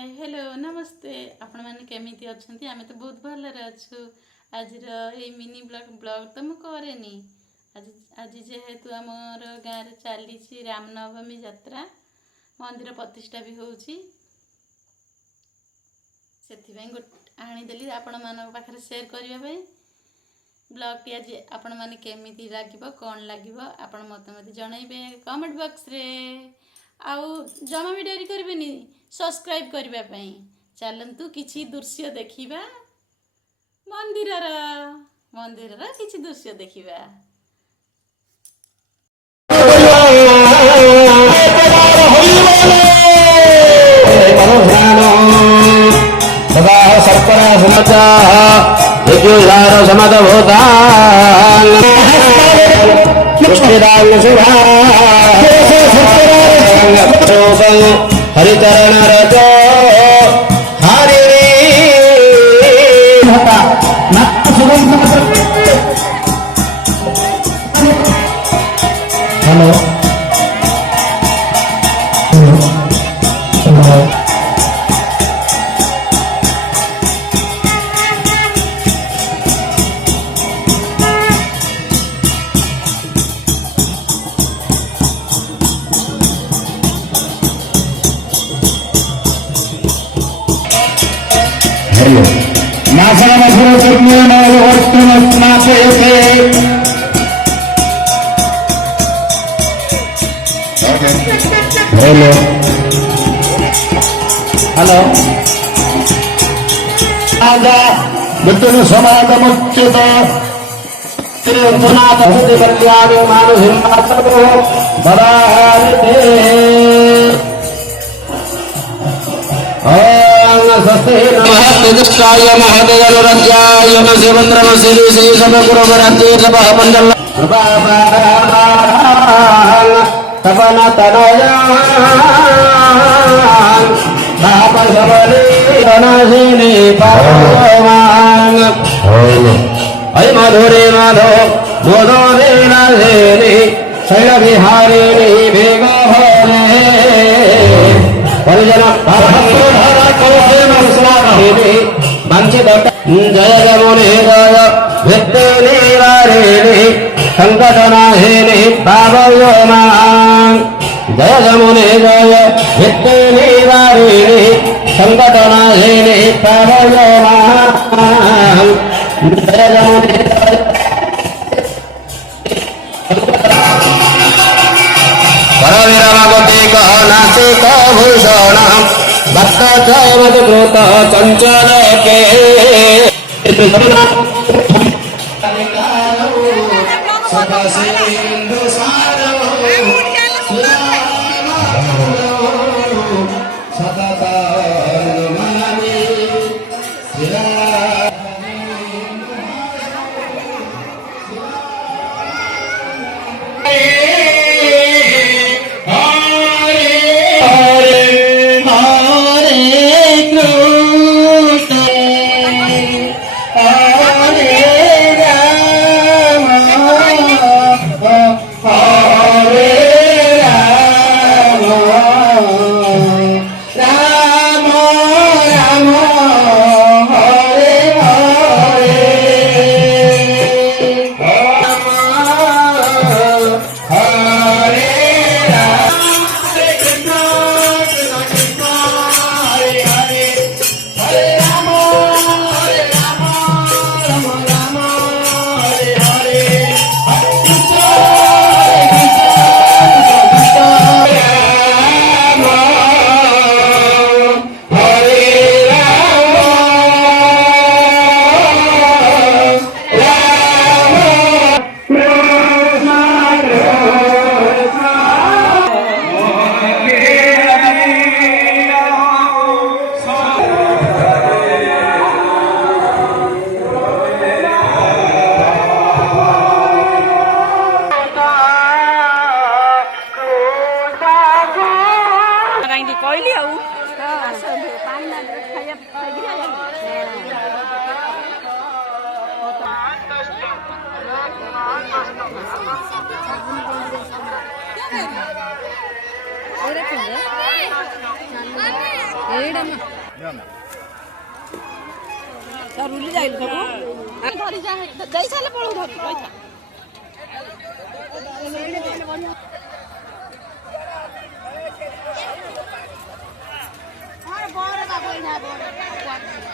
hi hello नमस्ते आपण मैंने केमिति अच्छी आम तो बहुत भलरे अच्छु आज मिनी ब्लॉग तो मुझे करेनी आज आज जेहेतु आमर गाँव में चली रामनवमी यात्रा मंदिर प्रतिष्ठा भी होची आनीदेली आपण मान पाखे सेयार करने ब्लॉग टी आज आपण मैंने केमिति लगे कौन लगे आपण मत जनइबे कमेंट बॉक्स रे आउ जमा भी डेरी करबेनी सब्सक्राइब करने चलतु किसी दृश्य देखा मंदिर किसी दृश्य देखा हरिचरण रजो हरि हेलो हेलो हेलो आजा विष्णु समाज मुच्युत त्रिनाथ हृदय कल्याण मानुहिमात्रो बदारिते तेजस्काय महदय अनुरज्याय शिवेन्द्रमशिरीषे समगुरुवरते सभः पञ्चल तपन तनया बाप सबले अनाशिनी पावमान अय मधुरे माधो मोदोरे नाशिनी शैल विहारिणी भेग भरे परिजन भक्तोधर कोसे नमस्कारिणी वंचित जय जमुने जय विद्ये निवारिणी संकटनाशिनी पावमान जय जमुने जय विद्ये निवारिणी संकटनाशिनी पावमान जय जमुने परवीरभगवती नासिक भूषण भक्त चैवत चंचल के रुली जाईल धरी जाई साले पळू धरी पैसा बरं